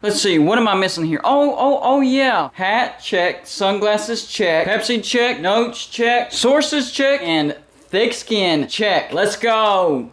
Let's see, what am I missing here? Oh yeah. Hat, check. Sunglasses, check. Pepsi, check. Notes, check. Sources, check. And thick skin, check. Let's go.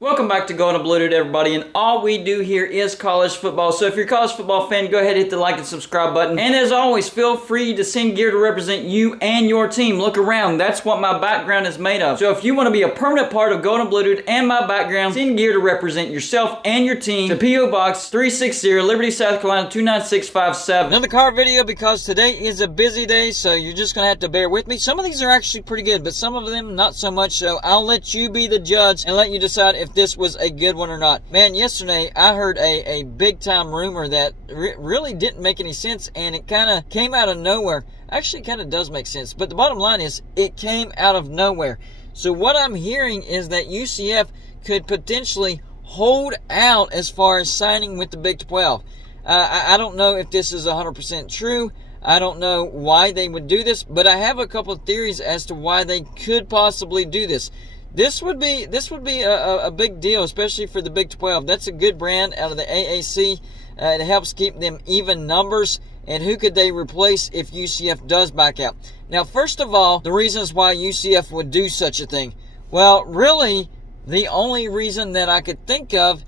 Welcome back to Going Unbloated, everybody, and all we do here is college football. So if you're a college football fan, go ahead and hit the like and subscribe button. And as always, feel free to send gear to represent you and your team. Look around, that's what my background is made of. So if you want to be a permanent part of Going Unbloated and my background, send gear to represent yourself and your team to P.O. Box 360, Liberty, South Carolina 29657. Another car video because today is a busy day, so you're just going to have to bear with me. Some of these are actually pretty good, but some of them not so much, so I'll let you be the judge and let you decide if this was a good one or not. Man, yesterday I heard a big time rumor that really didn't make any sense, and it kind of came out of nowhere. Actually, kind of does make sense, but the bottom line is it came out of nowhere. So what I'm hearing is that UCF could potentially hold out as far as signing with the Big 12. I don't know if this is 100% true. I don't know why they would do this, but I have a couple of theories as to why they could possibly do this. This would be a big deal, especially for the Big 12. That's a good brand out of the AAC. It helps keep them even numbers. And who could they replace if UCF does back out? Now, first of all, the reasons why UCF would do such a thing. Well, really, the only reason that I could think of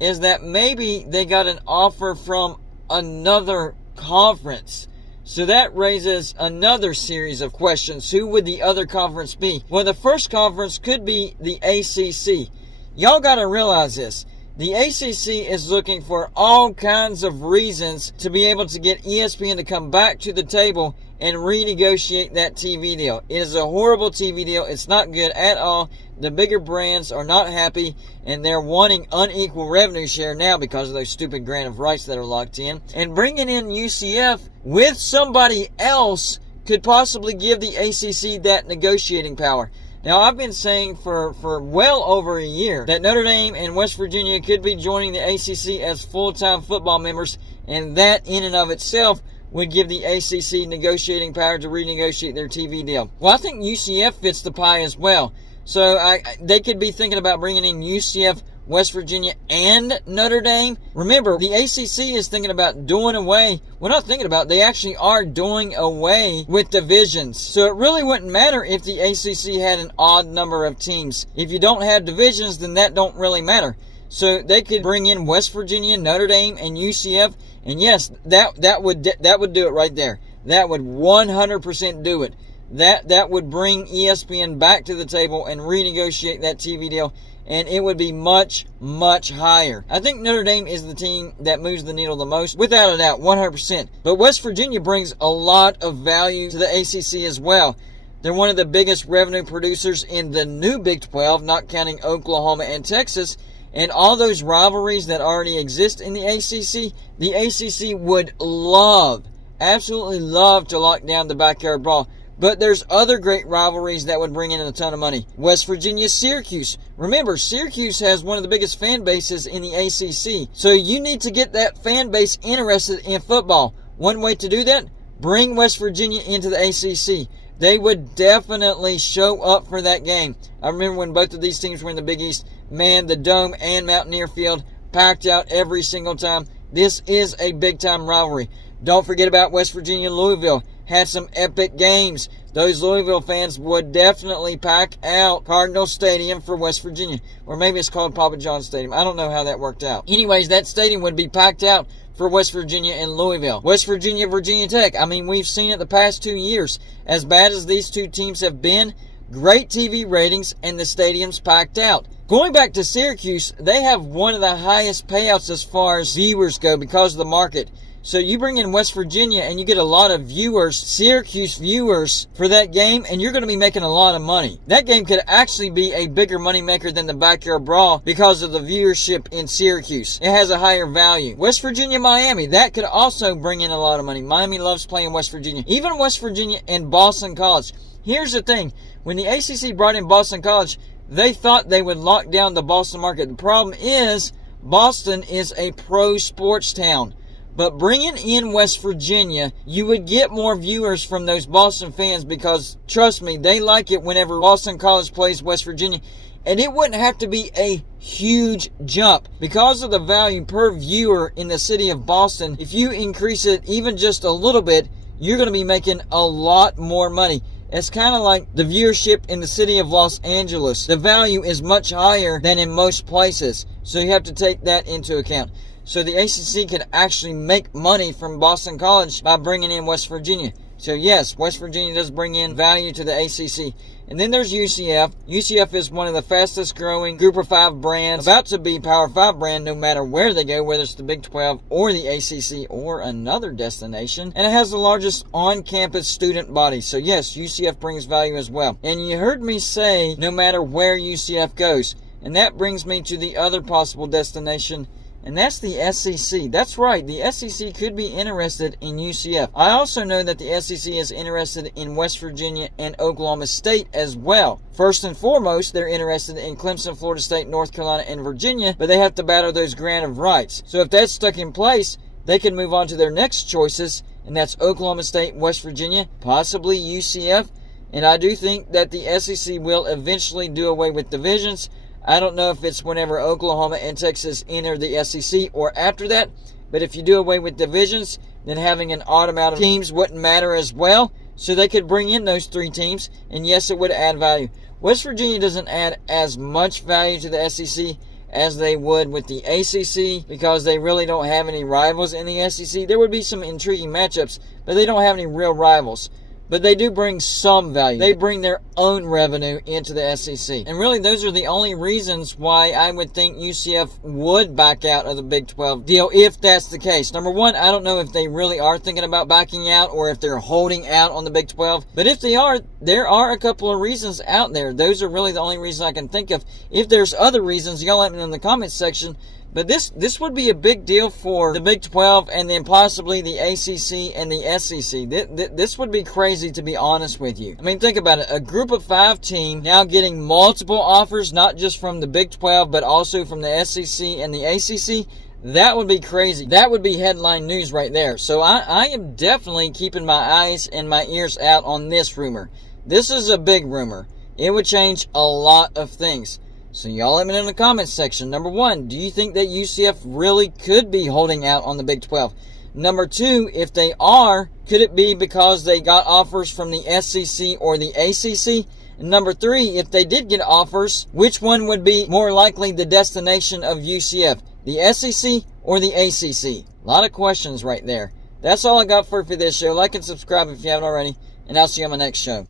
is that maybe they got an offer from another conference. So that raises another series of questions. Who would the other conference be? Well, the first conference could be the ACC. Y'all got to realize this. The ACC is looking for all kinds of reasons to be able to get ESPN to come back to the table and renegotiate that TV deal. It is a horrible TV deal. It's not good at all. The bigger brands are not happy, and they're wanting unequal revenue share now because of those stupid grant of rights that are locked in. And bringing in UCF with somebody else could possibly give the ACC that negotiating power. Now, I've been saying for well over a year that Notre Dame and West Virginia could be joining the ACC as full-time football members, and that in and of itself would give the ACC negotiating power to renegotiate their TV deal. Well, I think UCF fits the pie as well. So they could be thinking about bringing in UCF, West Virginia, and Notre Dame. Remember, the ACC is thinking about doing away, well, not thinking about, they actually are doing away with divisions. So it really wouldn't matter if the ACC had an odd number of teams. If you don't have divisions, then that don't really matter. So they could bring in West Virginia, Notre Dame, and UCF, and yes, that would do it right there. That would 100% do it. That would bring ESPN back to the table and renegotiate that TV deal, and it would be much, much higher. I think Notre Dame is the team that moves the needle the most, without a doubt, 100%. But West Virginia brings a lot of value to the ACC as well. They're one of the biggest revenue producers in the new Big 12, not counting Oklahoma and Texas. And all those rivalries that already exist in the ACC would love, absolutely love to lock down the backyard brawl. But there's other great rivalries that would bring in a ton of money. West Virginia, Syracuse. Remember, Syracuse has one of the biggest fan bases in the ACC. So you need to get that fan base interested in football. One way to do that, bring West Virginia into the ACC. They would definitely show up for that game. I remember when both of these teams were in the Big East. Man, the Dome and Mountaineer Field packed out every single time. This is a big-time rivalry. Don't forget about West Virginia, Louisville. Had some epic games. Those Louisville fans would definitely pack out Cardinal Stadium for West Virginia. Or maybe it's called Papa John Stadium. I don't know how that worked out. Anyways, that stadium would be packed out for West Virginia and Louisville. West Virginia, Virginia Tech. I mean, we've seen it the past 2 years. As bad as these two teams have been, great TV ratings and the stadium's packed out. Going back to Syracuse, they have one of the highest payouts as far as viewers go because of the market. So you bring in West Virginia and you get a lot of viewers, Syracuse viewers, for that game, and you're going to be making a lot of money. That game could actually be a bigger moneymaker than the backyard brawl because of the viewership in Syracuse. It has a higher value. West Virginia, Miami, that could also bring in a lot of money. Miami loves playing West Virginia. Even West Virginia and Boston College. Here's the thing. When the ACC brought in Boston College, they thought they would lock down the Boston market. The problem is Boston is a pro sports town. But bringing in West Virginia, you would get more viewers from those Boston fans because, trust me, they like it whenever Boston College plays West Virginia. And it wouldn't have to be a huge jump. Because of the value per viewer in the city of Boston, if you increase it even just a little bit, you're going to be making a lot more money. It's kind of like the viewership in the city of Los Angeles. The value is much higher than in most places. So you have to take that into account. So the ACC could actually make money from Boston College by bringing in West Virginia. So yes, West Virginia does bring in value to the ACC. And then there's UCF. UCF is one of the fastest growing Group of 5 brands, about to be Power 5 brand no matter where they go, whether it's the Big 12 or the ACC or another destination. And it has the largest on-campus student body. So yes, UCF brings value as well. And you heard me say no matter where UCF goes. And that brings me to the other possible destination, and that's the SEC. That's right, the SEC could be interested in UCF. I also know that the SEC is interested in West Virginia and Oklahoma State as well. First and foremost, they're interested in Clemson, Florida State, North Carolina, and Virginia, but they have to battle those grant of rights. So if that's stuck in place, they can move on to their next choices, and that's Oklahoma State, West Virginia, possibly UCF. And I do think that the SEC will eventually do away with divisions. I don't know if it's whenever Oklahoma and Texas enter the SEC or after that. But if you do away with divisions, then having an odd amount of teams wouldn't matter as well. So they could bring in those 3 teams. And yes, it would add value. West Virginia doesn't add as much value to the SEC as they would with the ACC because they really don't have any rivals in the SEC. There would be some intriguing matchups, but they don't have any real rivals. But they do bring some value. They bring their own revenue into the SEC. And really, those are the only reasons why I would think UCF would back out of the Big 12 deal if that's the case. Number one, I don't know if they really are thinking about backing out or if they're holding out on the Big 12. But if they are, there are a couple of reasons out there. Those are really the only reasons I can think of. If there's other reasons, y'all let me know in the comments section. But this would be a big deal for the Big 12 and then possibly the ACC and the SEC. This would be crazy, to be honest with you. I mean, think about it. A Group of 5 team now getting multiple offers, not just from the Big 12, but also from the SEC and the ACC. That would be crazy. That would be headline news right there. So I am definitely keeping my eyes and my ears out on this rumor. This is a big rumor. It would change a lot of things. So y'all let me know in the comments section. Number one, do you think that UCF really could be holding out on the Big 12? Number two, if they are, could it be because they got offers from the SEC or the ACC? And number three, if they did get offers, which one would be more likely the destination of UCF? The SEC or the ACC? A lot of questions right there. That's all I got for this show. Like and subscribe if you haven't already, and I'll see you on my next show.